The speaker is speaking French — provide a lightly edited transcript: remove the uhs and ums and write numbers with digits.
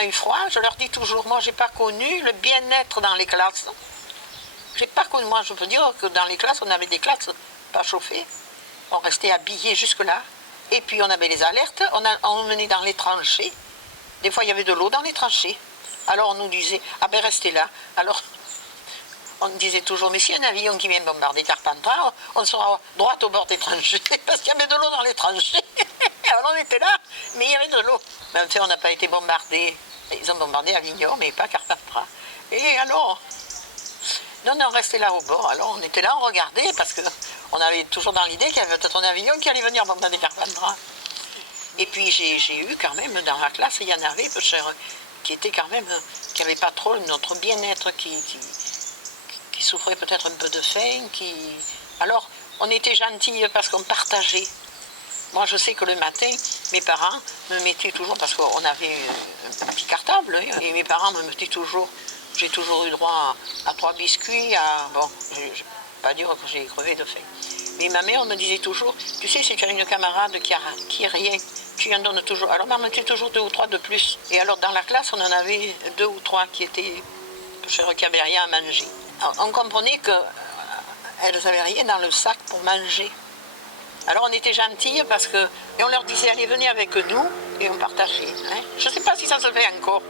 a eu froid, je leur dis toujours, moi j'ai pas connu le bien-être dans les classes. J'ai pas connu, moi je peux dire que dans les classes, on avait des classes pas chauffées. On restait habillés jusque-là. Et puis on avait les alertes, on menait dans les tranchées. Des fois il y avait de l'eau dans les tranchées. Alors on nous disait, ah ben restez là. Alors on disait toujours, mais s'il y a un avion qui vient bombarder Carpentras, on sera droit au bord des tranchées, parce qu'il y avait de l'eau dans les tranchées. Alors on était là, mais il y avait de l'eau. Mais en fait, on n'a pas été bombardés. Ils ont bombardé Avignon, mais pas Carpentras. Et alors, nous on restait là au bord. Alors on était là, on regardait, parce qu'on avait toujours dans l'idée qu'il y avait peut-être un avion qui allait venir bombarder Carpentras. Et puis j'ai eu quand même, dans la classe, il y en avait, qui étaient quand même, qui n'avaient pas trop notre bien-être, qui souffraient peut-être un peu de faim, Alors, on était gentils parce qu'on partageait. Moi, je sais que le matin, mes parents me mettaient toujours, parce qu'on avait un petit cartable, hein, et mes parents me mettaient toujours, j'ai toujours eu droit à 3 biscuits, bon, je ne vais pas dire que j'ai crevé de faim. Mais ma mère me disait toujours, tu sais, si tu as une camarade qui a rien, tu en donnes toujours. Alors, maman mettait toujours 2 ou 3 de plus. Et alors, dans la classe, on en avait 2 ou 3 qui n'avaient rien à manger. Alors, on comprenait qu'elles n'avaient rien dans le sac pour manger. Alors on était gentils et on leur disait allez venez avec nous et on partageait. Hein. Je ne sais pas si ça se fait encore.